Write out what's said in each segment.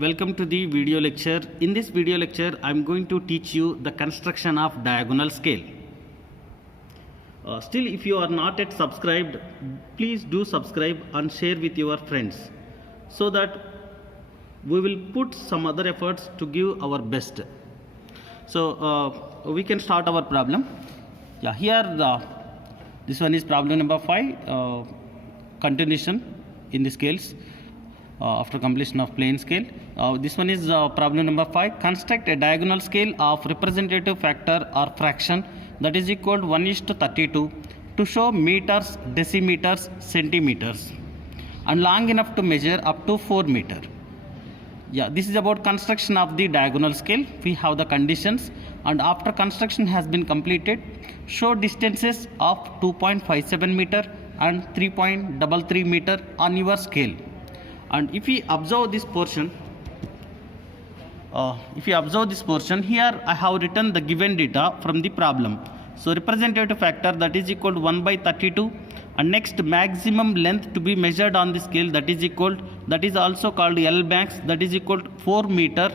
Welcome to the video lecture. In this video lecture, I am going to teach you the construction of diagonal scale. Still, if you are not yet subscribed, please do subscribe and share with your friends so that we will put some other efforts to give our best. So, we can start our problem. Yeah, here this one is problem number 5, continuation in the scales. After completion of plane scale. This one is problem number 5. Construct a diagonal scale of representative factor or fraction that is equal to 1:32 to show meters, decimeters, centimeters and long enough to measure up to 4 meter. Yeah, this is about construction of the diagonal scale. We have the conditions, and after construction has been completed, show distances of 2.57 meter and 3.33 meter on your scale. And if we observe this portion, here I have written the given data from the problem. So representative factor that is equal to 1/32, and next maximum length to be measured on the scale that is also called L max, that is equal to 4 meter,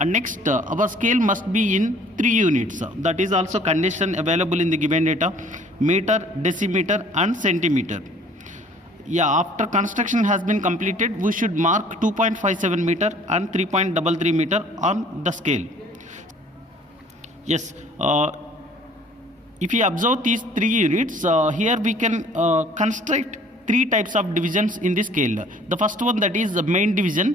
and next our scale must be in 3 units. That is also condition available in the given data: meter, decimeter and centimeter. Yeah, after construction has been completed, we should mark 2.57 meter and 3.33 meter on the scale. Yes, if we observe these 3 units, here we can construct 3 types of divisions in the scale. The first one, that is the main division,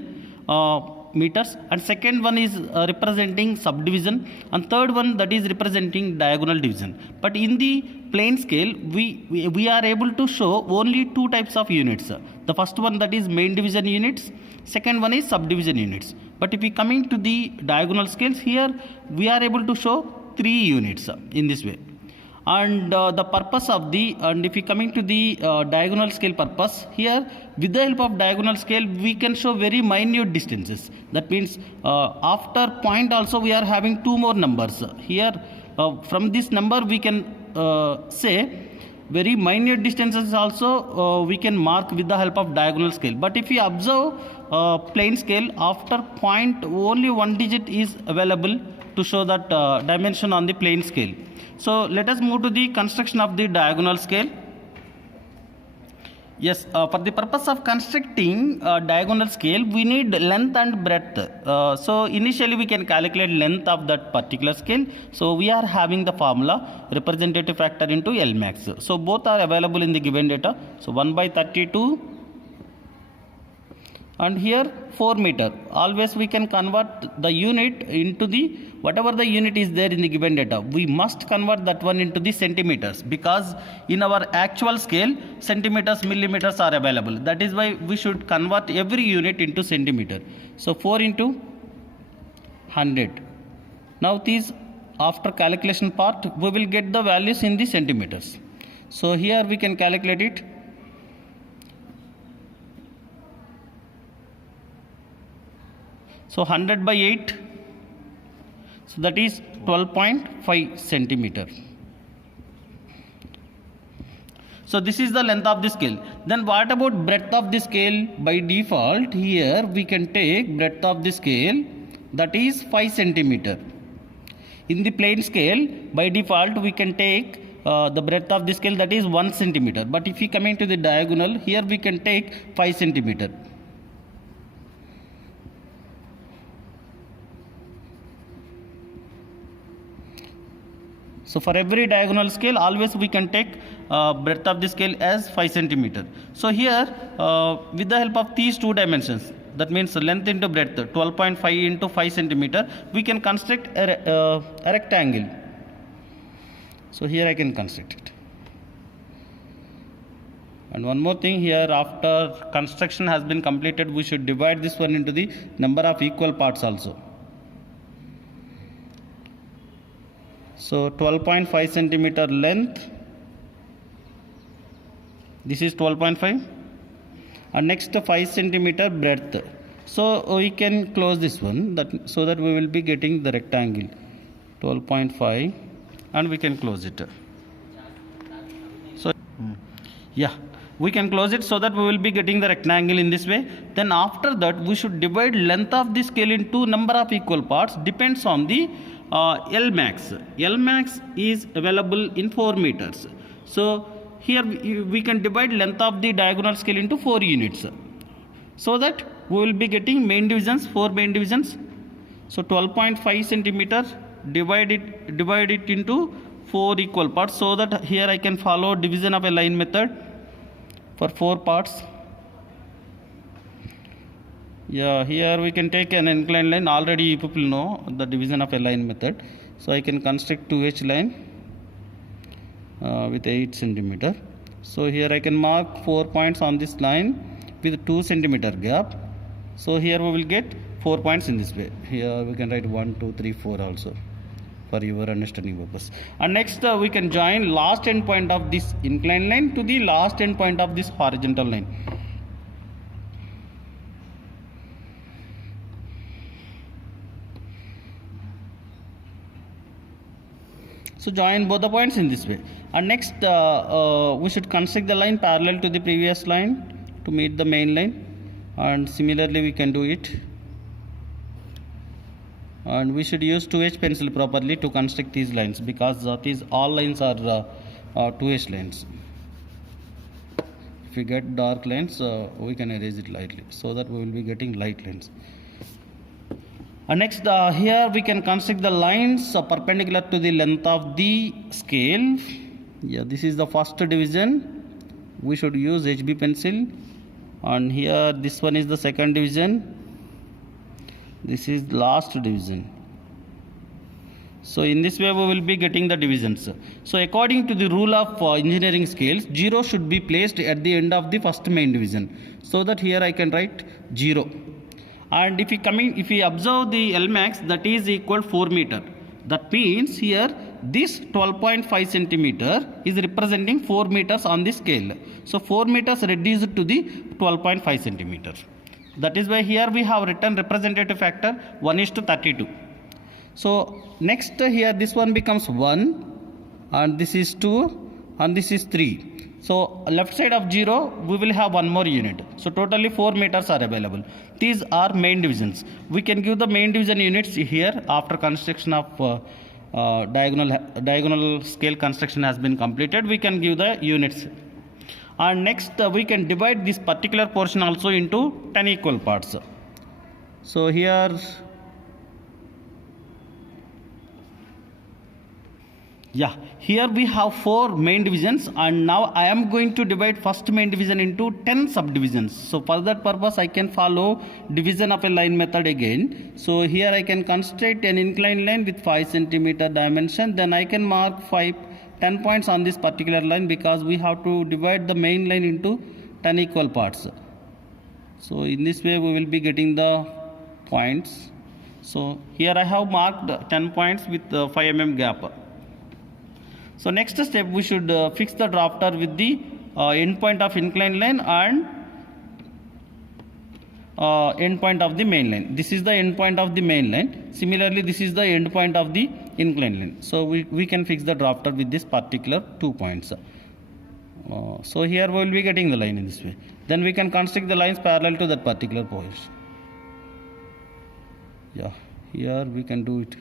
meters, and second one is representing subdivision, and third one that is representing diagonal division. But in the plane scale, we are able to show only 2 types of units. The first one, that is main division units, second one is subdivision units. But if we coming to the diagonal scales, here we are able to show 3 units in this way. And the purpose of the, and if we coming to the diagonal scale purpose, here with the help of diagonal scale we can show very minute distances. That means after point also we are having 2 more numbers. Here from this number we can say very minute distances also we can mark with the help of diagonal scale. But if we observe plane scale, after point only 1 digit is available to show that dimension on the plane scale. So let us move to the construction of the diagonal scale. Yes, for the purpose of constructing diagonal scale, we need length and breadth. So initially we can calculate length of that particular scale. So we are having the formula representative factor into L max. So both are available in the given data. So 1/32 and here 4 meter. Always we can convert the unit into the whatever the unit is there in the given data. We must convert that one into the centimeters, because in our actual scale centimeters, millimeters are available. That is why we should convert every unit into centimeter. So 4 into 100. Now this, after calculation part, we will get the values in the centimeters. So here we can calculate it. So 100/8, so that is 12.5 centimeter. So this is the length of the scale. Then what about breadth of the scale? By default, here we can take breadth of the scale, that is 5 centimeter. In the plane scale, by default we can take the breadth of the scale, that is 1 centimeter. But if we come into the diagonal, here we can take 5 centimeter. So for every diagonal scale, always we can take breadth of the scale as 5 centimeter. So here with the help of these 2 dimensions, that means length into breadth, 12.5 into 5 centimeter, we can construct a rectangle. So here I can construct it. And one more thing, here after construction has been completed, we should divide this one into the number of equal parts also. So 12.5 centimeter length, this is 12.5, and next 5 centimeter breadth. So we can close this one, so that we will be getting the rectangle 12.5, and we can close it. So yeah, we can close it so that we will be getting the rectangle in this way. Then after that we should divide length of the scale into number of equal parts depends on the L max. L max is available in 4 meters. So here we can divide length of the diagonal scale into 4 units, so that we will be getting main divisions, 4 main divisions. So 12.5 centimeter, divide it into 4 equal parts, so that here I can follow division of a line method for 4 parts. Yeah, here we can take an inclined line. Already people know the division of a line method. So I can construct 2H line with 8 centimeter. So here I can mark 4 points on this line with 2 centimeter gap. So here we will get 4 points in this way. Here we can write 1, 2, 3, 4 also for your understanding purpose. And next we can join last end point of this inclined line to the last end point of this horizontal line. So join both the points in this way. And next we should construct the line parallel to the previous line to meet the main line, and similarly we can do it. And we should use 2H pencil properly to construct these lines, because these all lines are 2H lines. If we get dark lines, we can erase it lightly, so that we will be getting light lines. And next here we can construct the lines perpendicular to the length of the scale. Yeah, this is the first division. We should use HB pencil. And here this one is the second division. This is last division. So in this way we will be getting the divisions. So according to the rule of engineering scales, 0 should be placed at the end of the first main division, so that here I can write 0. And if we observe the L max, that is equal 4 meter. That means here this 12.5 centimeter is representing 4 meters on the scale. So 4 meters reduced to the 12.5 centimeter. That is why here we have written representative factor 1:32. So next here this one becomes 1, and this is 2, and this is 3. So left side of 0 we will have one more unit. So totally 4 meters are available. These are main divisions. We can give the main division units here after construction of diagonal scale construction has been completed. We can give the units. And next we can divide this particular portion also into 10 equal parts. So here here we have 4 main divisions, and now I am going to divide first main division into 10 subdivisions. So for that purpose I can follow division of a line method again. So here I can construct an inclined line with 5 centimeter dimension. Then I can mark 10 points on this particular line, because we have to divide the main line into 10 equal parts. So in this way we will be getting the points. So here I have marked 10 points with 5 mm gap. So next step we should fix the drafter with the end point of inclined line and end point of the main line. This is the end point of the main line. Similarly, this is the end point of the inclined line. So we can fix the drafter with this particular 2 points. So here we will be getting the line in this way. Then we can construct the lines parallel to that particular point. Yeah, here we can do it.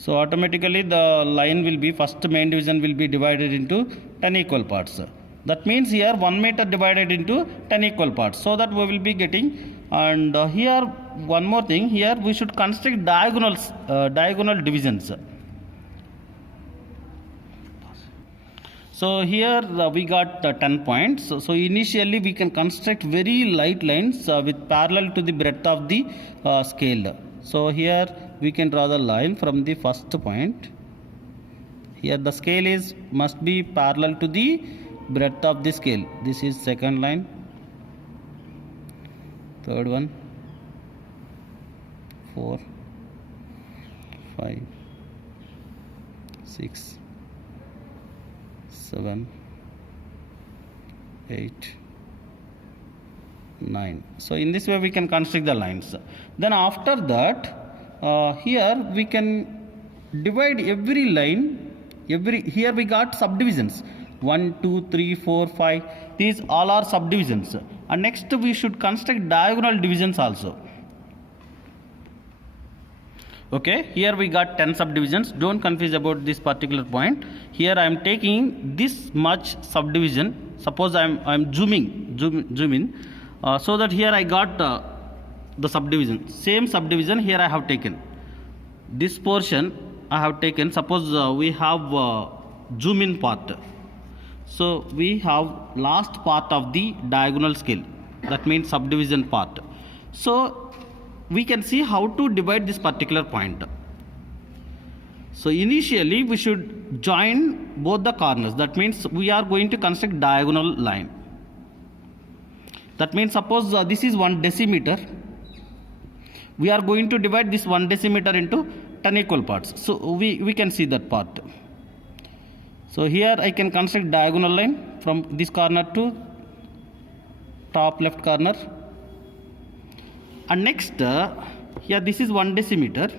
So automatically the line will be, first main division will be divided into 10 equal parts. That means here 1 meter divided into 10 equal parts, so that we will be getting. And here one more thing, here we should construct diagonal divisions. So here we got 10 points. So initially we can construct very light lines with parallel to the breadth of the scale. So here we can draw the line from the first point. Here the scale must be parallel to the breadth of the scale. This is second line, third one, 4, 5, 6, 7, 8, 9. So in this way we can construct the lines. Then after that here we can divide every line, here we got subdivisions 1, 2, 3, 4, 5. These all are subdivisions. And next we should construct diagonal divisions also. Okay, here we got 10 subdivisions. Don't confuse about this particular point. Here I am taking this much subdivision. Suppose I am zoom in, so that here I got the subdivision. Same subdivision here I have taken. This portion I have taken. Suppose we have zoom in part. So we have last part of the diagonal scale. That means subdivision part. So we can see how to divide this particular point. So initially we should join both the corners. That means we are going to construct diagonal line. That means suppose this is 1 decimeter. We are going to divide this 1 decimeter into 10 equal parts. So we can see that part. So here I can construct diagonal line from this corner to top left corner. And next here this is 1 decimeter.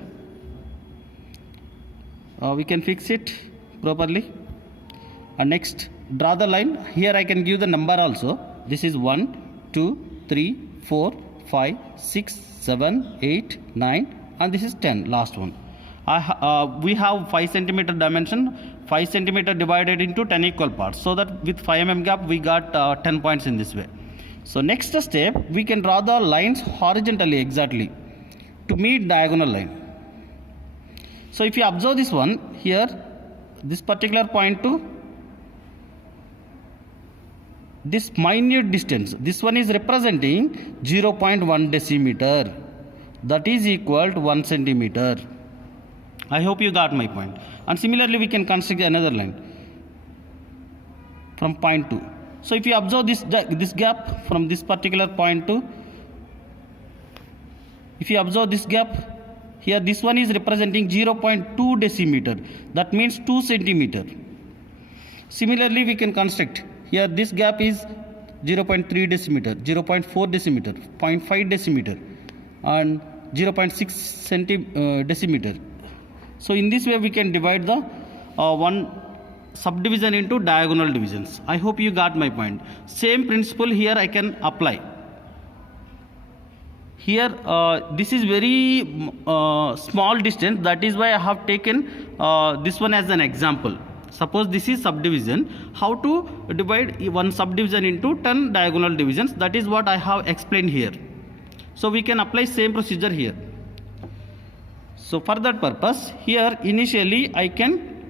We can fix it properly. And next draw the line. Here I can give the number also. This is 1, 2, 3, 4, 5, 6, 7, 8, 9, and this is 10, last one. We have 5 centimeter dimension, 5 centimeter divided into 10 equal parts, so that with 5 mm gap we got 10 points in this way. So next step, we can draw the lines horizontally exactly to meet diagonal line. So if you observe this one here, this particular point to this minute distance, this one is representing 0.1 decimeter, that is equal to 1 centimeter. I hope you got my point. And similarly we can construct another line from point 2. So if you observe this gap from this particular point to, if you observe this gap here, this one is representing 0.2 decimeter, that means 2 centimeter. Similarly we can construct here, this gap is 0.3 decimeter, 0.4 decimeter, 0.5 decimeter, and 0.6 decimeter. So in this way we can divide the one subdivision into diagonal divisions. I hope you got my point. Same principle here I can apply. Here this is very small distance, that is why I have taken this one as an example. Suppose this is subdivision, how to divide one subdivision into 10 diagonal divisions, that is what I have explained here. So we can apply same procedure here. So for that purpose, here initially I can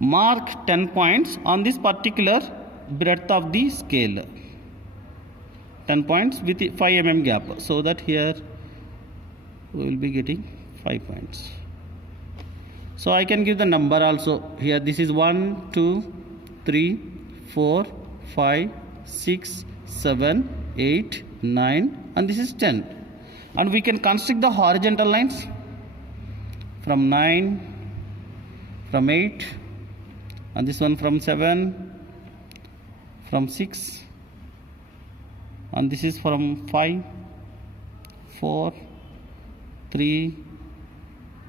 mark 10 points on this particular breadth of the scale. 10 points with 5 mm gap, so that here we will be getting 5 points. So I can give the number also. Here this is 1, 2, 3, 4, 5, 6, 7, 8, 9, and this is 10. And we can construct the horizontal lines from 9, from 8, and this one from 7, from 6, and this is from 5, 4, 3,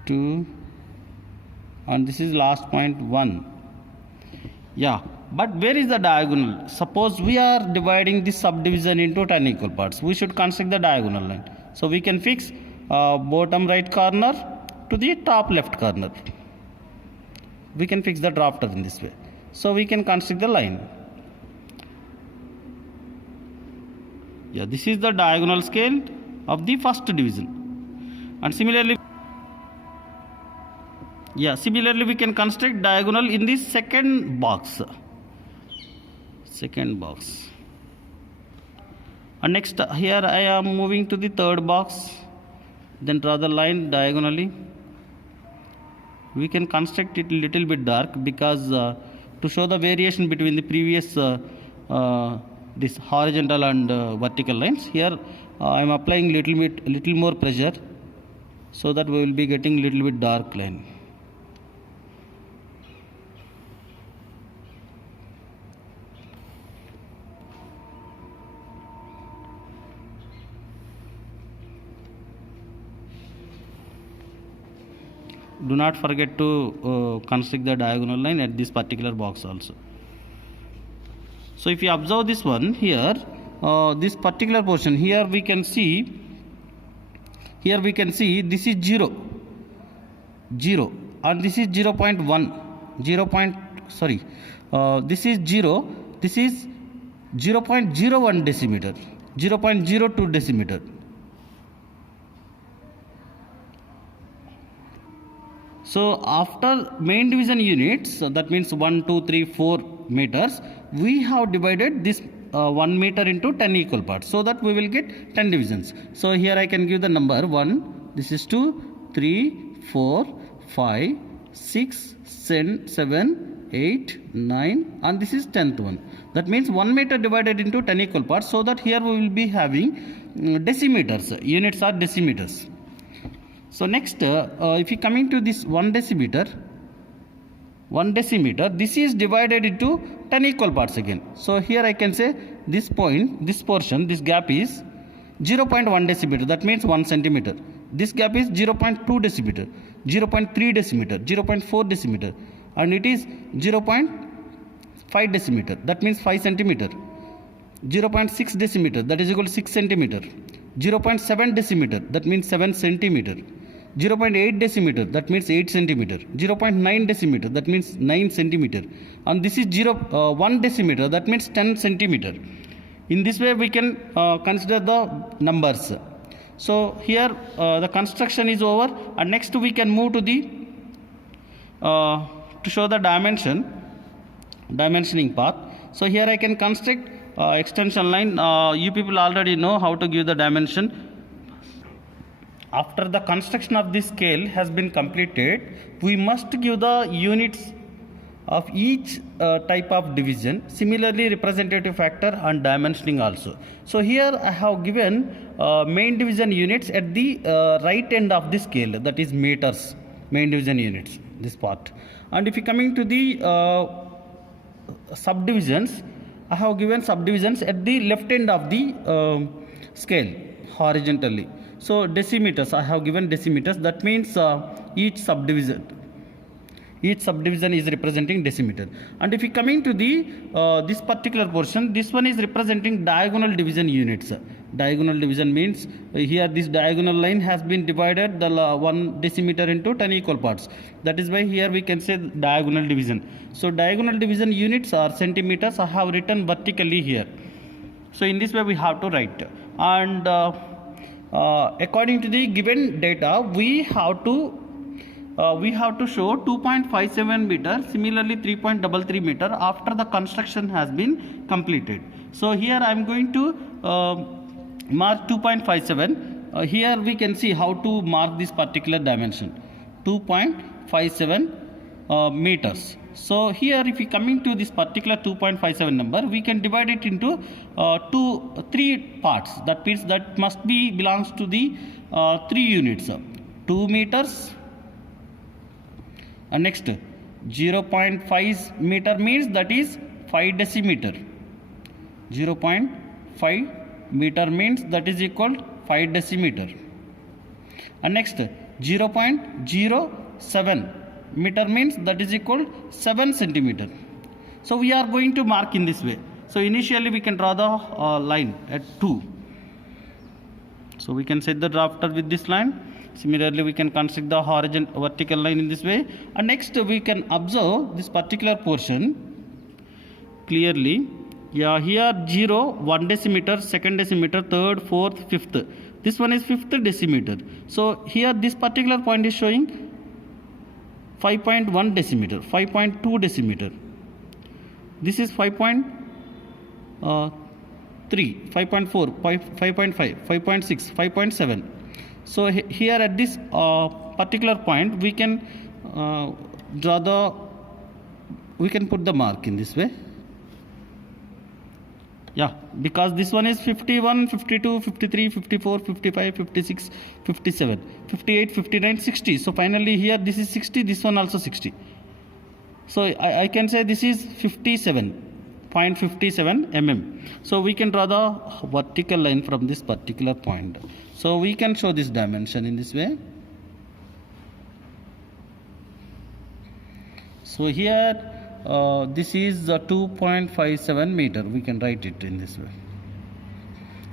2, and this is last point 1. Yeah, but where is the diagonal? Suppose we are dividing this subdivision into 10 equal parts, we should construct the diagonal line. So we can fix bottom right corner to the top left corner. We can fix the drafter in this way. So we can construct the line. Yeah, this is the diagonal scale of the first division. And similarly we can construct diagonal in the second box. And next here I am moving to the third box. Then draw the line diagonally. We can construct it a little bit dark because to show the variation between the previous this horizontal and vertical lines. Here I am applying little more pressure, so that we will be getting little bit dark line. Do not forget to construct the diagonal line at this particular box also. So if you observe this one here, this particular portion here we can see, this is 0, and this is 0.1, this is 0, this is 0.01 decimeter, 0.02 decimeter. So after main division units, so that means 1, 2, 3, 4 meters, we have divided this 1 meter into 10 equal parts, so that we will get 10 divisions. So here I can give the number 1, this is 2, 3, 4, 5, 6, 7, 8, 9, and this is 10th one. That means 1 meter divided into 10 equal parts, so that here we will be having decimeters. Units are decimeters. So next, if you coming to this 1 decimeter, this is divided into 10 equal parts again. So here I can say this point, this portion, this gap is 0.1 decimeter, that means 1 centimeter. This gap is 0.2 decimeter, 0.3 decimeter, 0.4 decimeter, and it is 0.5 decimeter, that means 5 centimeter. 0.6 decimeter, that is equal to 6 centimeter. 0.7 decimeter, that means 7 centimeter. 0.8 decimeter, that means 8 centimeter. 0.9 decimeter, that means 9 centimeter. And this is 1 decimeter, that means 10 centimeter. In this way we can consider the numbers. So here the construction is over, and next we can move to the to show the dimensioning part. So here I can construct extension line. You people already know how to give the dimension. After the construction of this scale has been completed, we must give the units of each type of division, similarly representative factor and dimensioning also. So here I have given main division units at the right end of the scale, that is meters, main division units, this part. And if you coming to the subdivisions, I have given subdivisions at the left end of the scale horizontally. So decimeters, I have given decimeters, that means each subdivision is representing decimeter. And if you coming to the this particular portion, this one is representing diagonal division units. Diagonal division means here this diagonal line has been divided the 1 decimeter into 10 equal parts. That is why here we can say diagonal division. So diagonal division units are centimeters. I have written vertically here. So in this way we have to write. And according to the given data, we have to show 2.57 meter, similarly 3.33 meter after the construction has been completed. So here I am going to mark 2.57. Here we can see how to mark this particular dimension, 2.57 meters. So here if we coming to this particular 2.57 number, we can divide it into 3 parts. That means that must be belongs to the 3 units. 2 meters, and next 0.5 meter means that is 5 decimeter. 0.5 meter means that is equal to 5 decimeter. And next 0.07 meter means that is equal to 7 centimeter. So we are going to mark in this way. So initially we can draw the line at 2. So we can set the drafter with this line. Similarly we can construct the vertical line in this way. And next we can observe this particular portion clearly. Yeah, here 0, 1 decimeter, 2nd decimeter, 3rd, 4th, 5th. This one is 5th decimeter. So here this particular point is showing 5.1 decimeter, 5.2 decimeter. This is 5.3, 5.4, 5.5, 5.6, 5.7. So here at this particular point we can we can put the mark in this way. Yeah, because this one is 51, 52, 53, 54, 55, 56, 57, 58, 59, 60. So finally here this is 60, this one also 60. So I can say this is 57.57 mm. So we can draw the vertical line from this particular point. So we can show this dimension in this way. So here this is 2.57 meter. We can write it in this way,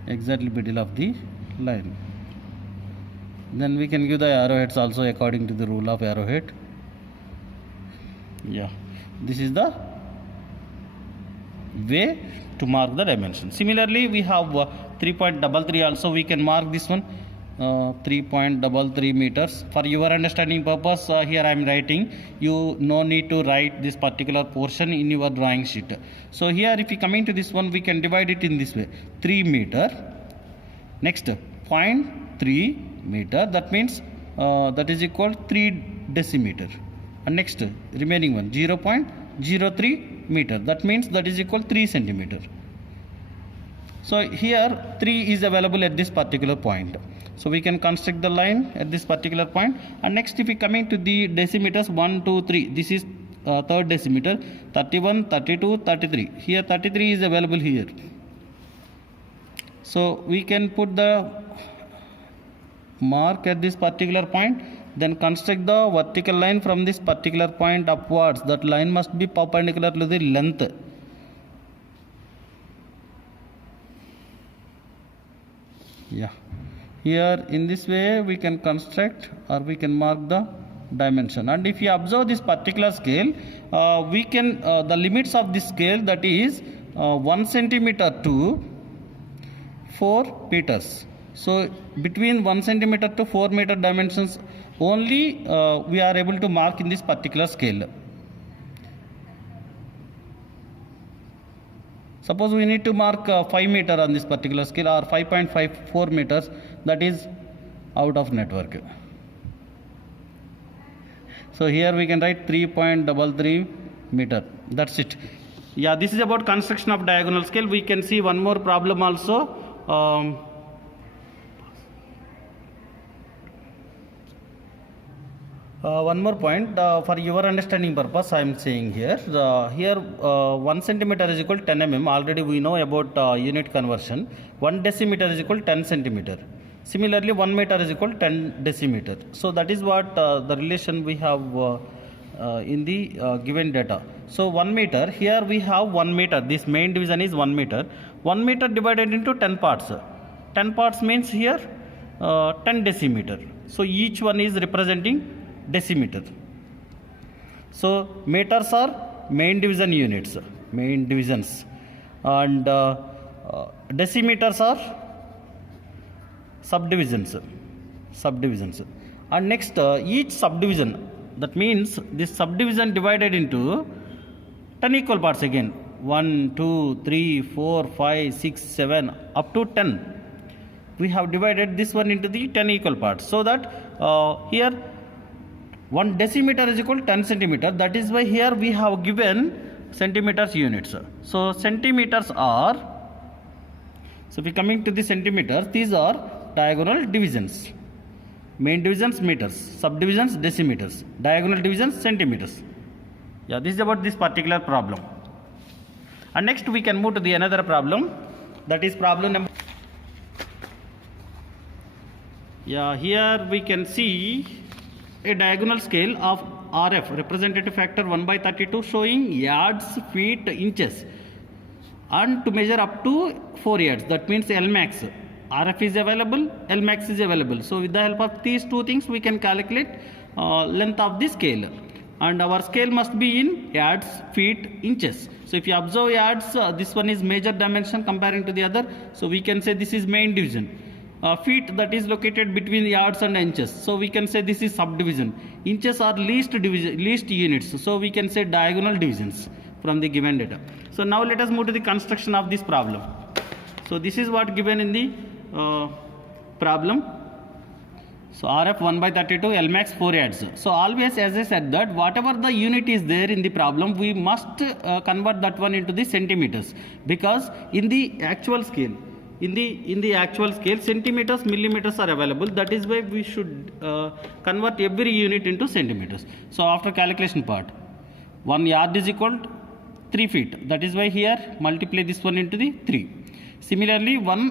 exactly middle of the line. Then we can give the arrowheads also according to the rule of arrowhead. Yeah, this is the way to mark the dimension. Similarly, we have 3.33 also. We can mark this one 3.33 meters. For your understanding purpose, here I am writing. You no need to write this particular portion in your drawing sheet. So here, if you come into this one, we can divide it in this way: 3 meter. Next, 0.3 meter. That means that is equal 3 decimeter. And next, remaining one 0.03 meter. That means that is equal 3 centimeter. So here 3 is available at this particular point. So we can construct the line at this particular point. And next, if we coming to the decimeters, 1, 2, 3. This is third decimeter, 31, 32, 33. Here 33 is available here. So we can put the mark at this particular point, then construct the vertical line from this particular point upwards. That line must be perpendicular to the length. Yeah, here in this way we can construct or we can mark the dimension. And if you observe this particular scale, we can the limits of this scale, that is 1 centimeter to 4 meters. So between 1 centimeter to 4 meter dimensions only we are able to mark in this particular scale. Suppose we need to mark 5 meter on this particular scale, or 5.54 meters, that is out of network. So here we can write 3.33 meter. That's it. Yeah, this is about construction of diagonal scale. We can see one more problem also. One more point for your understanding purpose I am saying here. Here 1 centimeter is equal to 10 mm. Already we know about unit conversion. 1 decimeter is equal to 10 centimeter. Similarly, 1 meter is equal to 10 decimeter. So that is what the relation we have in the given data. So 1 meter, here we have 1 meter. This main division is 1 meter. 1 meter divided into 10 parts. 10 parts means here 10 decimeter. So each one is representing decimeter. So meters are main division units, main divisions, and decimeters are subdivisions. And next, each subdivision, that means this subdivision divided into 10 equal parts again. 1, 2, 3, 4, 5, 6, 7 up to 10. We have divided this one into the 10 equal parts, so that here 1 decimeter is equal to 10 centimeter. That is why here we have given centimeters units. So centimeters are, so if we coming to the centimeters, these are diagonal divisions. Main divisions meters, subdivisions decimeters, diagonal divisions centimeters. Yeah, this is about this particular problem. And next we can move to the another problem, that is problem number. Yeah, here we can see a diagonal scale of RF, representative factor 1/32, showing yards, feet, inches, and to measure up to 4 yards. That means L max. RF is available, L max is available. So with the help of these two things, we can calculate length of the scale. And our scale must be in yards, feet, inches. So if you observe yards, this one is major dimension comparing to the other. So we can say this is main division. Feet, that is located between yards and inches. So we can say this is subdivision. Inches are least units. So we can say diagonal divisions from the given data. So now let us move to the construction of this problem. So this is what given in the problem. So RF 1/32, L max 4 yards. So always, as I said, that whatever the unit is there in the problem, we must convert that one into the centimeters, because in the actual scale, in the actual scale, centimeters, millimeters are available. That is why we should convert every unit into centimeters. So after calculation part, 1 yard is equal to 3 feet. That is why here multiply this one into the 3. Similarly, 1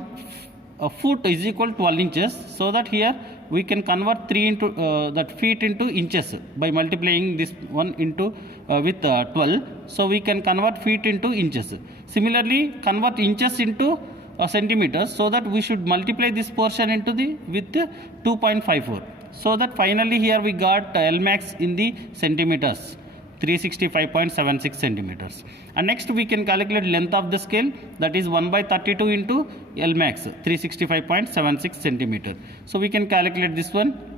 foot is equal to 12 inches. So that here we can convert 3 into that feet into inches by multiplying this one into with 12. So we can convert feet into inches. Similarly, convert inches into centimeters, so that we should multiply this portion into the with 2.54. So that finally here we got L max in the centimeters, 365.76 centimeters. And next we can calculate length of the scale, that is 1 by 32 into L max, 365.76 centimeter. So we can calculate this one.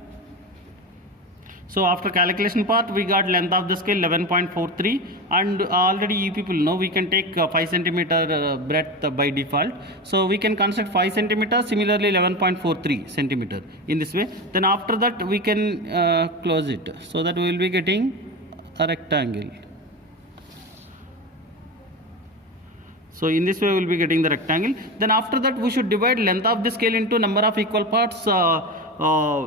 So after calculation part, we got length of the scale 11.43, and already you people know we can take 5 centimeter breadth by default. So we can construct 5 centimeter, similarly 11.43 centimeter in this way. Then after that we can close it, so that we will be getting a rectangle. So in this way we will be getting the rectangle. Then after that we should divide length of the scale into number of equal parts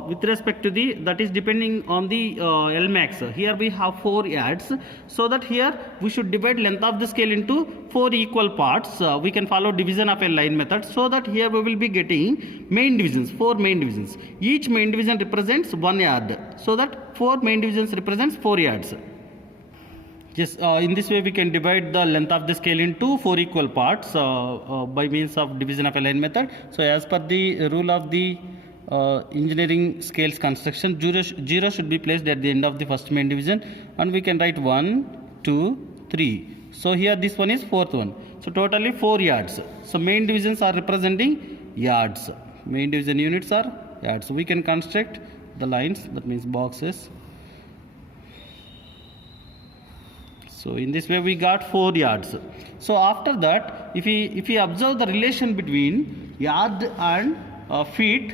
with respect to the, that is depending on the L max. Here we have 4 yards, so that here we should divide length of the scale into 4 equal parts. We can follow division of a line method, so that here we will be getting main divisions, 4 main divisions. Each main division represents 1 yard, so that 4 main divisions represents 4 yards. Just in this way we can divide the length of the scale into 4 equal parts by means of division of a line method. So as per the rule of the engineering scales construction, 0 should be placed at the end of the first main division, and we can write 1, 2, 3. So here this one is 4th one. So totally 4 yards. So main divisions are representing yards. Main division units are yards. So we can construct the lines, that means boxes. So in this way we got 4 yards. So after that, if we observe the relation between yard and feet,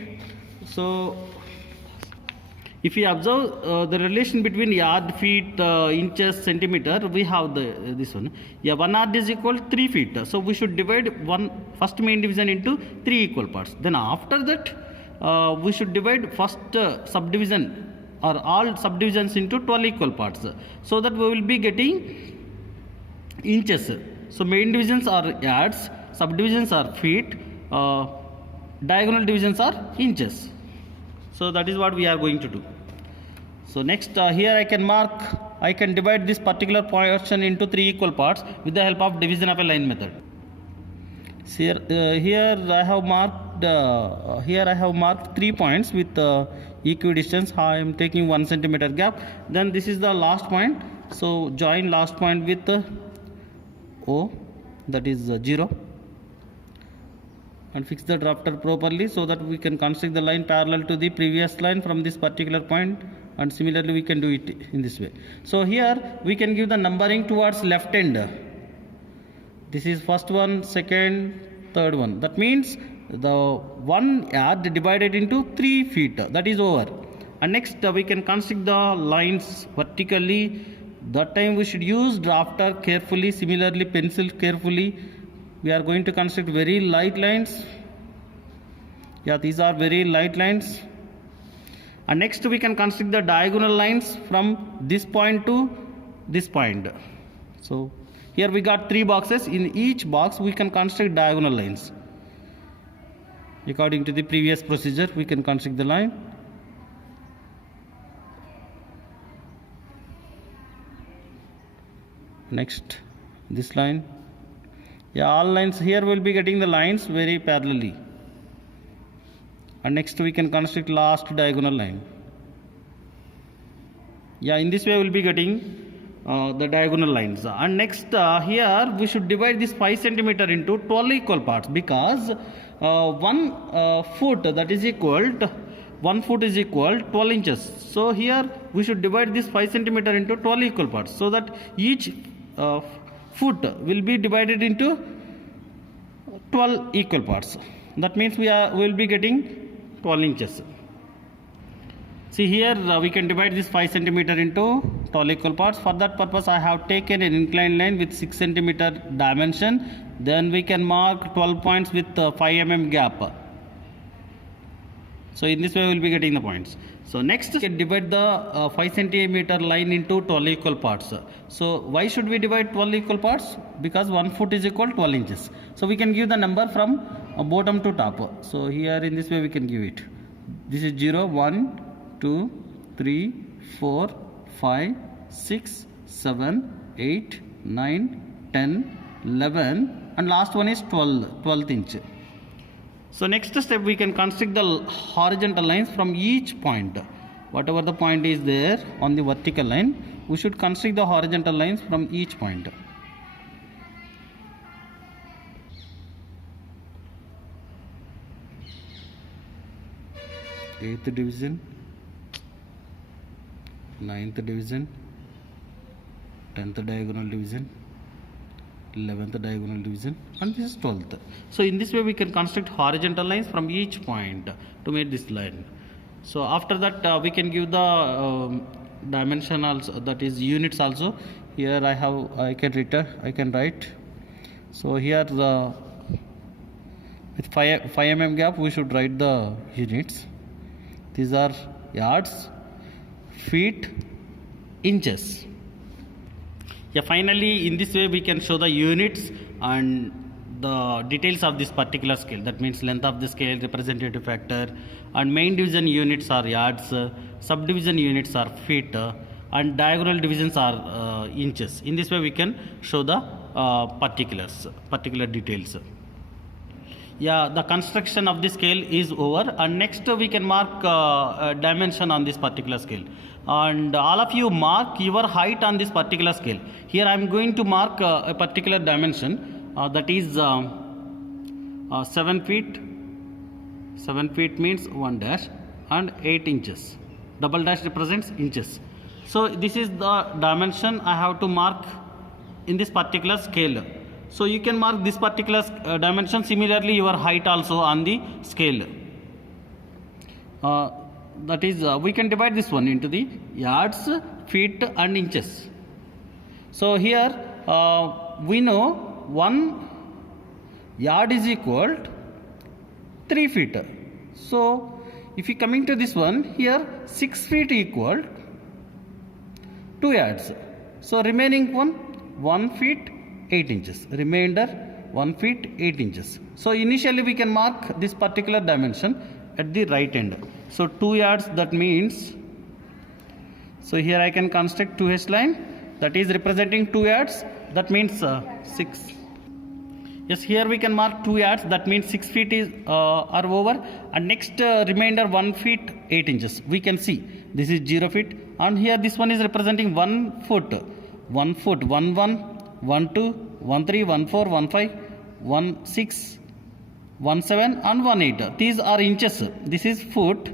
so if we observe the relation between yard, feet, inches, centimeter, we have this one. Yeah, 1 yard is equal to 3 feet. So we should divide first main division into 3 equal parts. Then after that we should divide first subdivision or all subdivisions into 12 equal parts, so that we will be getting inches. So main divisions are yards, subdivisions are feet, diagonal divisions are inches. So that is what we are going to do. So next here I can divide this particular portion into 3 equal parts with the help of division of a line method. So here I have marked 3 points with equidistance. I am taking 1 centimeter gap. Then this is the last point. So join last point with O, that is 0, and fix the drafter properly, so that we can construct the line parallel to the previous line from this particular point, and similarly we can do it in this way. So here we can give the numbering towards left end. This is first one, second, third one. That means the 1 yard divided into 3 feet, that is over. And next we can construct the lines vertically. That time we should use drafter carefully, similarly pencil carefully. We are going to construct very light lines. Yeah, these are very light lines. And next we can construct the diagonal lines from this point to this point. So here we got 3 boxes. In each box we can construct diagonal lines. According to the previous procedure, we can construct the line. Next, this line. Yeah, all lines here will be getting the lines very parallelly. And next we can construct last diagonal line. Yeah, in this way we will be getting the diagonal lines. And next here we should divide this 5 centimeter into 12 equal parts, because 1 foot, that is equal to 1 foot is equal 12 inches. So here we should divide this 5 centimeter into 12 equal parts, so that each foot will be divided into 12 equal parts. That means we will be getting 12 inches. See here we can divide this 5 centimeter into 12 equal parts. For that purpose I have taken an inclined line with 6 centimeter dimension. Then we can mark 12 points with 5 mm gap. So in this way we will be getting the points. So next we can divide the 5 centimeter line into 12 equal parts. So why should we divide 12 equal parts? Because 1 foot is equal to 12 inches. So we can give the number from bottom to top. So here in this way we can give it This is 0, 1, 2, 3, 4, 5, 6, 7, 8, 9, 10, 11, and last one is 12th inch. So next step, we can construct the horizontal lines from each point. Whatever the point is there on the vertical line, we should construct the horizontal lines from each point. Eighth division, 9th division, 10th diagonal division, 11th diagonal division, and this is 12th. So in this way we can construct horizontal lines from each point to make this line. So after that we can give the dimension also, that is units also. Here I can write. So here with 5 mm gap we should write the units. These are yards, feet, inches. Yeah, finally in this way we can show the units and the details of this particular scale. That means length of the scale, representative factor, and main division units are yards, subdivision units are feet, and diagonal divisions are inches. In this way we can show the particular details. Yeah, the construction of the scale is over, and next we can mark dimension on this particular scale. And all of you mark your height on this particular scale. Here I am going to mark a particular dimension, that is 7 feet. 7 feet means 1 dash, and 8 inches. Double dash represents inches. So this is the dimension I have to mark in this particular scale. So you can mark this particular dimension, similarly your height also on the scale. That is, we can divide this one into the yards, feet, and inches. So here we know 1 yard is equal to 3 feet. So if you coming to this one, here 6 feet equal 2 yards. So remaining 1 feet 8 inches. Remainder 1 feet 8 inches. So initially we can mark this particular dimension at the right end. So 2 yards, that means, so here I can construct 2h line, that is representing 2 yards, that means 6. Yes, here we can mark 2 yards, that means 6 feet is are over, and next remainder 1 feet 8 inches. We can see this is 0 feet, and here this one is representing 1 foot. 1 foot, 1 1, 1 2, 1 3, 1 4, 1 5, 1 6, 1 7, and 1 8. These are inches. This is foot.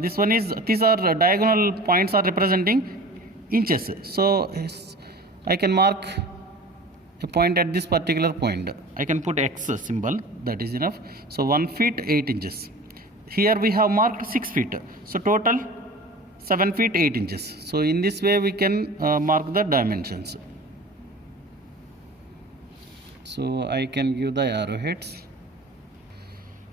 This one is, these are diagonal points are representing inches. So I can mark a point at this particular point. I can put X symbol, that is enough. So 1 feet 8 inches. Here we have marked 6 feet. So total 7 feet 8 inches. So in this way we can mark the dimensions. So I can give the arrowheads.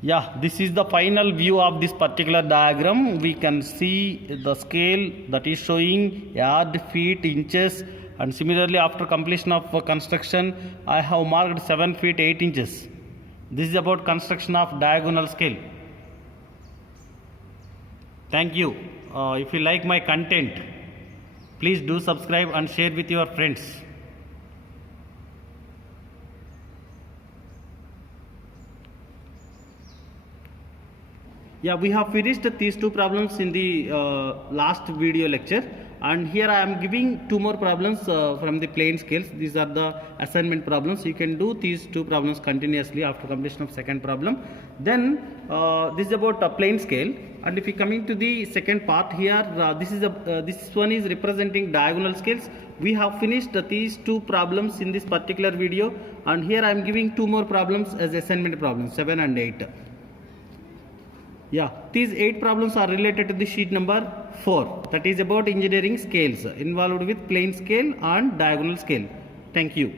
Yeah, this is the final view of this particular diagram. We can see the scale that is showing yard, feet, inches, and similarly after completion of construction I have marked 7 feet 8 inches. This is about construction of diagonal scale. Thank you. If you like my content, please do subscribe and share with your friends. Yeah, we have finished these 2 problems in the last video lecture, and here I am giving 2 more problems from the plane scales. These are the assignment problems. You can do these 2 problems continuously after completion of second problem. Then this is about a plane scale, and if you coming to the second part here, this one is representing diagonal scales. We have finished these 2 problems in this particular video, and here I am giving 2 more problems as assignment problems, 7 and 8. Yeah, these 8 problems are related to the sheet number 4, that is about engineering scales involved with plane scale and diagonal scale. Thank you.